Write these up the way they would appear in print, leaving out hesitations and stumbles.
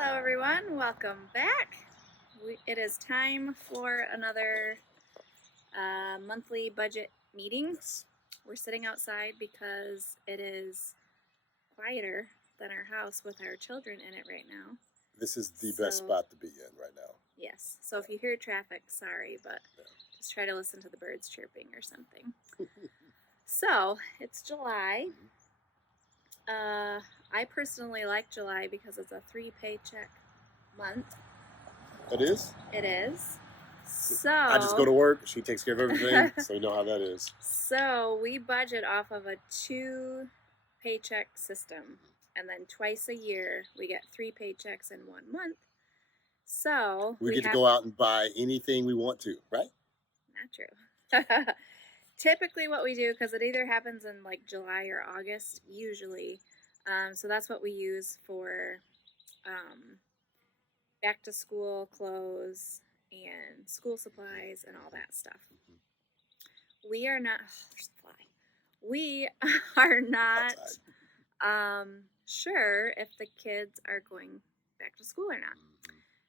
Hello everyone, welcome back. It is time for another monthly budget meeting. We're sitting outside because it is quieter than our house with our children in it right now. This is the best spot to be in right now. Yes, so if you hear traffic, sorry, but just try to listen to the birds chirping or something. So, it's July. I personally like July because it's a 3 paycheck month. It is? It is. So I just go to work. She takes care of everything. So you know how that is. So we budget off of a 2 paycheck system. And then twice a year, we get 3 paychecks in 1 month. So we get to go out and buy anything we want to, right? Not true. Typically what we do, because it either happens in like July or August, usually. So that's what we use for back to school clothes and school supplies and all that stuff. We are not, there's a fly. We are not sure if the kids are going back to school or not.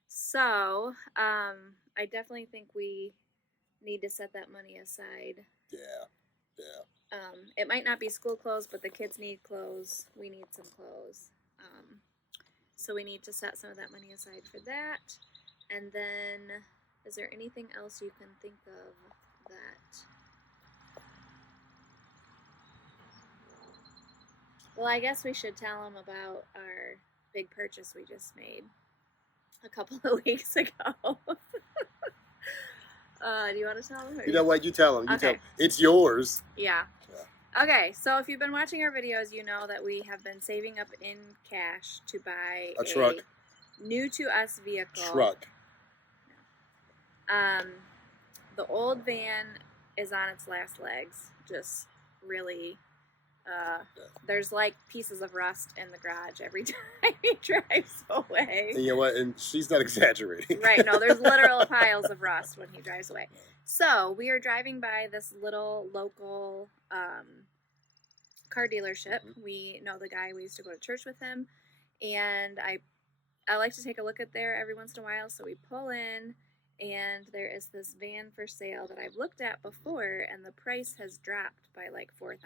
So I definitely think we need to set that money aside. Yeah. It might not be school clothes, but the kids need clothes. We need some clothes. So we need to set some of that money aside for that. And then, is there anything else you can think of that? Well, I guess we should tell them about our big purchase we just made a couple of weeks ago. Do you want to tell them? You know what? You tell them. Okay. Tell them. It's yours. Yeah. Okay, so if you've been watching our videos, you know that we have been saving up in cash to buy a truck. New to us vehicle. Truck. The old van is on its last legs. Just really, there's like pieces of rust in the garage every time he drives away. And you know what? And she's not exaggerating. Right, no, there's literal piles of rust when he drives away. So we are driving by this little local car dealership. We know the guy. We used to go to church with him, and I like to take a look at there every once in a while. So we pull in, and there is this van for sale that I've looked at before, and the price has dropped by like $4,000.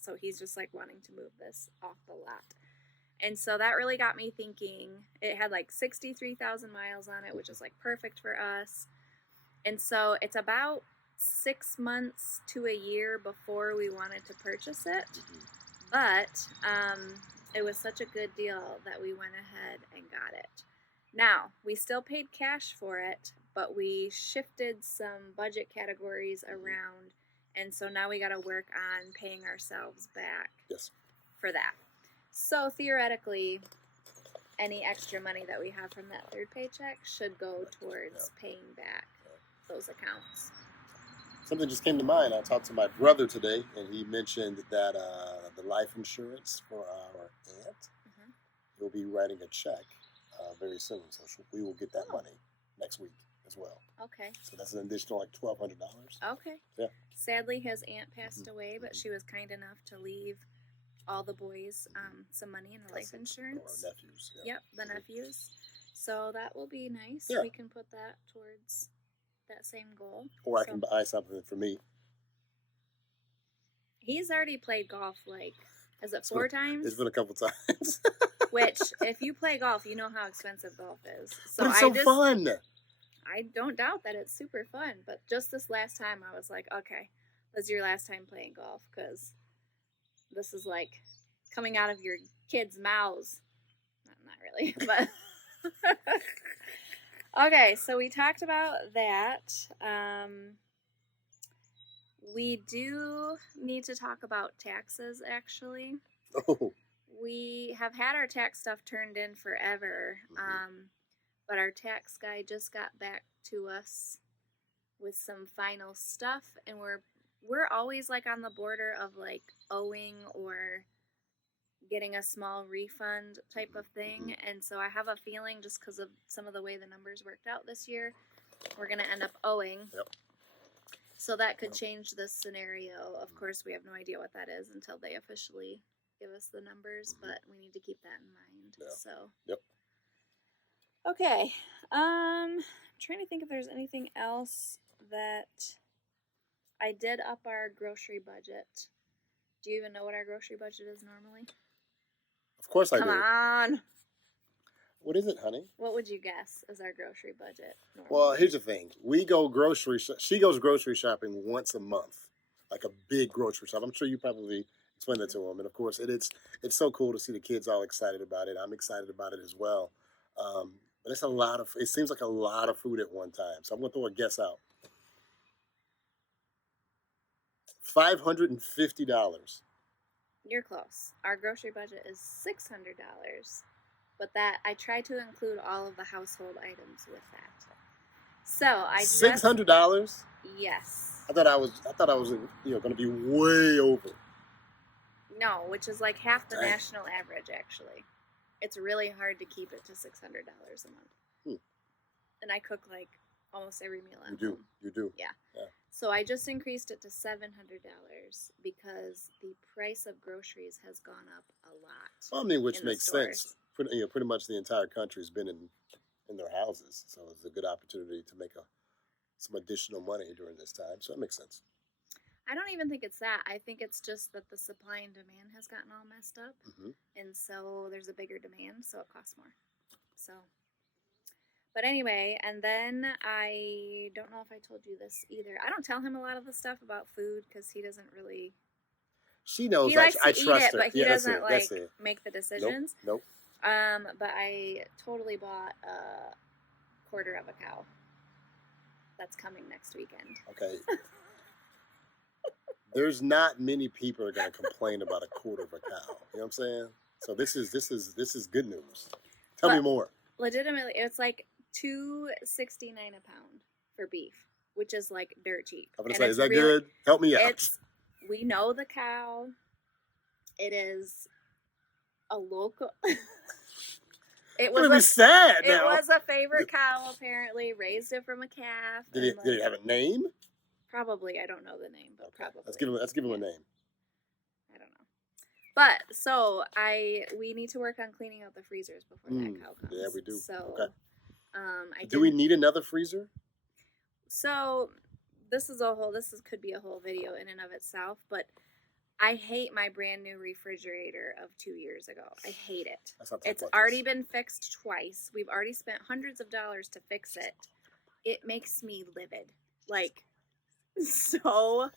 So he's just like wanting to move this off the lot. And so that really got me thinking. It had like 63,000 miles on it, which is like perfect for us. And so it's about 6 months to a year before we wanted to purchase it. But it was such a good deal that we went ahead and got it. Now, we still paid cash for it, but we shifted some budget categories around. And so now we got to work on paying ourselves back for that. So theoretically, any extra money that we have from that 3rd paycheck should go towards paying back those accounts. Something just came to mind. I talked to my brother today, and he mentioned that the life insurance for our aunt, he'll be writing a check very soon. So we will get that money next week as well. Okay. So that's an additional like $1,200. Okay. Yeah. Sadly, his aunt passed away, but she was kind enough to leave all the boys some money in the life insurance. Our nephews. Yeah. Yep, the nephews. So that will be nice. Yeah. We can put that towards that same goal. Or I can buy something for me. He's already played golf like, is it 4 times? It's been a couple times. Which, if you play golf, you know how expensive golf is. So but it's so fun. I don't doubt that it's super fun. But just this last time, I was like, okay, this is your last time playing golf because this is like coming out of your kids' mouths. Not really, but... Okay, so we talked about that. We do need to talk about taxes, actually. Oh. We have had our tax stuff turned in forever, but our tax guy just got back to us with some final stuff, and we're always like on the border of like owing or getting a small refund type of thing. And so I have a feeling, just because of some of the way the numbers worked out this year, we're going to end up owing. So that could change this scenario. Of course, we have no idea what that is until they officially give us the numbers, but we need to keep that in mind. So Okay. Trying to think if there's anything else that I did up our grocery budget. Do you even know what our grocery budget is normally? Of course I Come do. on. What is it, honey? What would you guess is our grocery budget normally? Well, here's the thing. We go grocery. She goes grocery shopping once a month, like a big grocery shop. I'm sure you probably explained that to them. And of course, it's so cool to see the kids all excited about it. I'm excited about it as well. But it's a lot of. It seems like a lot of food at one time. So I'm gonna throw a guess out. $550. You're close. Our grocery budget is $600, but that I try to include all of the household items with that. So I just $600. yes. I thought I was going to be way over. No, which is like half the Dang. national average actually. It's really hard to keep it to $600 a month. And I cook like almost every meal at home. You do. Yeah. So I just increased it to $700 because the price of groceries has gone up a lot. Well, I mean, which in the makes stores. sense. Pretty much the entire country's been in their houses, so it's a good opportunity to make some additional money during this time. So that makes sense. I don't even think it's that. I think it's just that the supply and demand has gotten all messed up, and so there's a bigger demand, so it costs more. So, but anyway, and then I don't know if I told you this either. I don't tell him a lot of the stuff about food because he doesn't really. She knows. He likes I to eat trust it, her. but he Yeah, that's doesn't it, like that's it. make the decisions. Nope. But I totally bought a quarter of a cow. That's coming next weekend. Okay. There's not many people are going to complain about a quarter of a cow. You know what I'm saying? So this is good news. Tell me more. Legitimately, it's like $2.69 a pound for beef, which is like dirt cheap. I'm gonna say, is that good? Help me out. We know the cow. It is a local. It was sad it now. was a favorite cow. Apparently, raised it from a calf. Did it have a name? Probably, I don't know the name, but Okay. probably. Let's give him a name. I don't know. But so we need to work on cleaning out the freezers before that cow comes. Yeah, we do. So, Okay. Do we need another freezer? So this could be a whole video in and of itself, but I hate my brand new refrigerator of 2 years ago. I hate it. It's already been fixed twice. We've already spent hundreds of dollars to fix it. It makes me livid. Like, so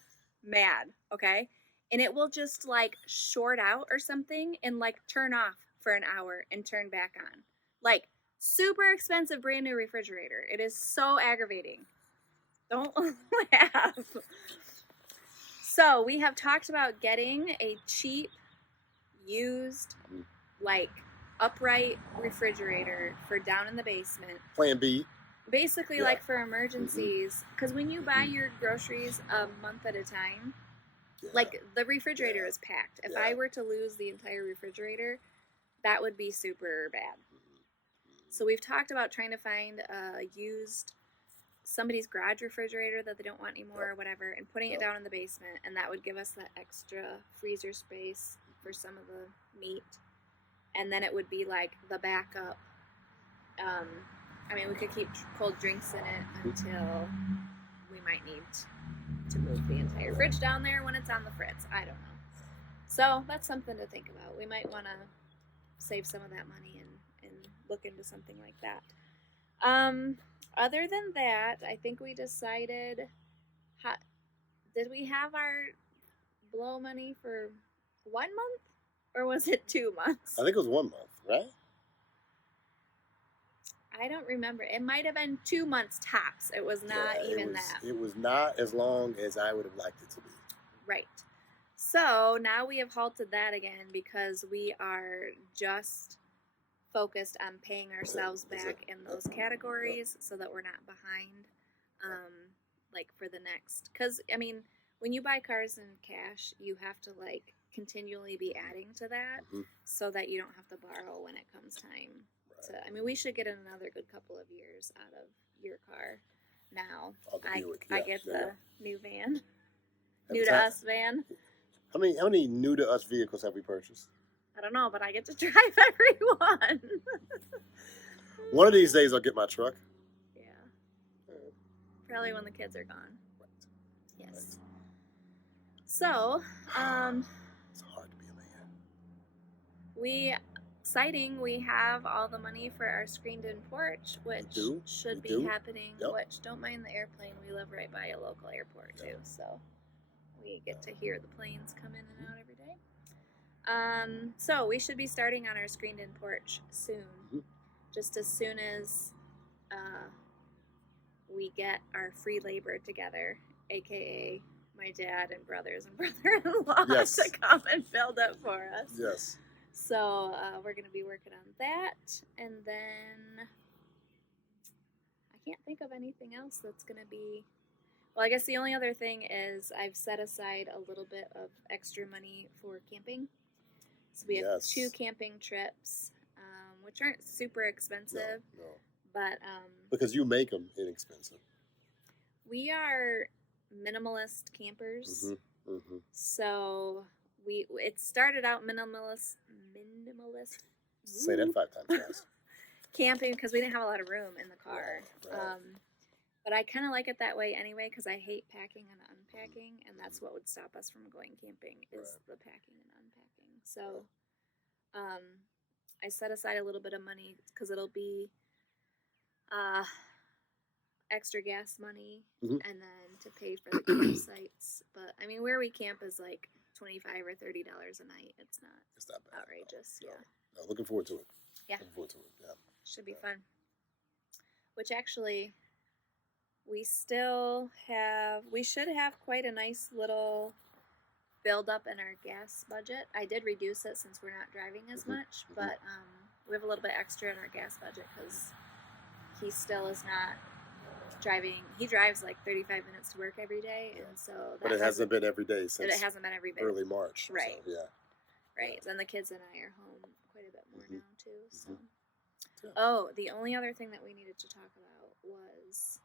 mad, okay? And it will just like short out or something and like turn off for an hour and turn back on. Like, super expensive brand new refrigerator. It is so aggravating. Don't laugh. So we have talked about getting a cheap, used, like upright refrigerator for down in the basement. Plan B. Basically, like for emergencies, because when you buy your groceries a month at a time, like the refrigerator is packed. If I were to lose the entire refrigerator, that would be super bad. So we've talked about trying to find a used somebody's garage refrigerator that they don't want anymore or whatever, and putting it down in the basement, and that would give us that extra freezer space for some of the meat. And then it would be like the backup. I mean, we could keep cold drinks in it until we might need to move the entire fridge down there when it's on the fritz. I don't know. So that's something to think about. We might want to save some of that money and look into something like that. Other than that, I think we decided. Did we have our blow money for 1 month, or was it 2 months? I think it was 1 month, right? I don't remember. It might have been 2 months tops. It was not that. It was not as long as I would have liked it to be. Right. So now we have halted that again because we are just focused on paying ourselves back in those categories so that we're not behind, like for the next. Because, I mean, when you buy cars in cash, you have to like continually be adding to that so that you don't have to borrow when it comes time. I mean, we should get another good couple of years out of your car now. I get the new van. New to us van. How many new to us vehicles have we purchased? I don't know, but I get to drive every one. One of these days I'll get my truck. Yeah. Probably when the kids are gone. Right. Yes. So, It's hard to be a man. we have all the money for our screened-in porch, which should be happening. Yep. Which, don't mind the airplane. We live right by a local airport too, so we get to hear the planes come in and out every day. So we should be starting on our screened-in porch soon. Just as soon as we get our free labor together, aka my dad and brothers and brother-in-law to come and build it for us. Yes. So we're going to be working on that. And then I can't think of anything else that's going to be... Well, I guess the only other thing is I've set aside a little bit of extra money for camping. So we have 2 camping trips, which aren't super expensive. No. But because you make them inexpensive. We are minimalist campers. So it started out minimalist. Say that 5 times fast. Camping because we didn't have a lot of room in the car. Right. But I kind of like it that way anyway because I hate packing and unpacking, and that's what would stop us from going camping is the packing and unpacking. So I set aside a little bit of money because it'll be extra gas money and then to pay for the campsites. But I mean, where we camp is like $25 or $30 a night. It's not bad, outrageous. No. Yeah. No, looking forward to it. Yeah. Looking forward to it. Yeah. Should be fun. Which actually, we should have quite a nice little build up in our gas budget. I did reduce it since we're not driving as much, but we have a little bit extra in our gas budget because he still is not driving. He drives like 35 minutes to work every day, and so but it hasn't been every day since it hasn't been every day. Early March. Right. So, yeah. Right. And the kids and I are home quite a bit more now too. So. Oh, the only other thing that we needed to talk about was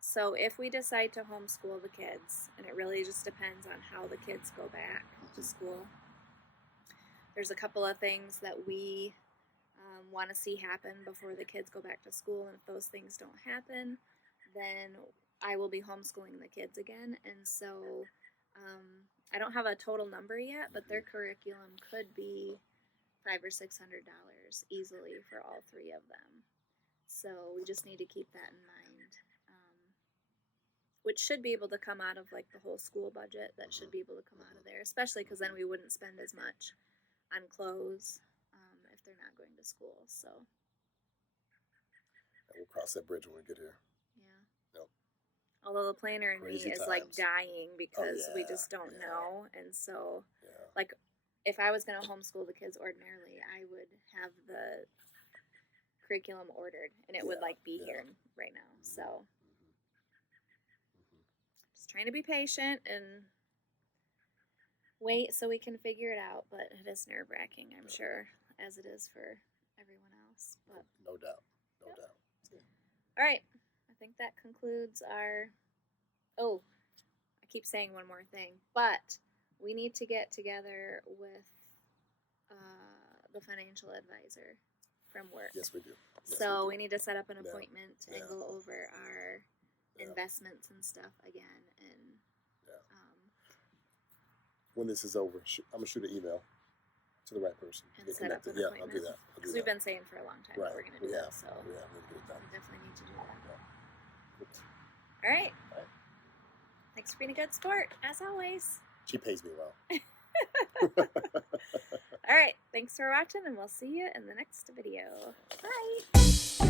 so if we decide to homeschool the kids, and it really just depends on how the kids go back to school, there's a couple of things that we want to see happen before the kids go back to school, and if those things don't happen, then I will be homeschooling the kids again. And so I don't have a total number yet, but their curriculum could be $500 or $600 easily for all 3 of them. So we just need to keep that in mind, which should be able to come out of like the whole school budget. That should be able to come out of there, especially because then we wouldn't spend as much on clothes if they're not going to school. So we'll cross that bridge when we get here. Yeah. Yep. Although the planner in me is like dying because we just don't know, and so like if I was going to homeschool the kids ordinarily, I would have the curriculum ordered, and it would like be here right now. So just trying to be patient and wait so we can figure it out. But it is nerve-wracking, I'm sure, as it is for everyone else. But no doubt. All right, I think that concludes our. Oh, I keep saying one more thing, but we need to get together with the financial advisor from work. Yes, we do. So we need to set up an appointment and go over our investments and stuff again. And when this is over, I'm gonna shoot an email to the right person. And set up an appointment. I'll do that. Because we've been saying for a long time that we're gonna do that. So we get it done. We definitely need to do that. All right. Thanks for being a good sport, as always. She pays me well. All right. Thanks for watching, and we'll see you in the next video. Bye.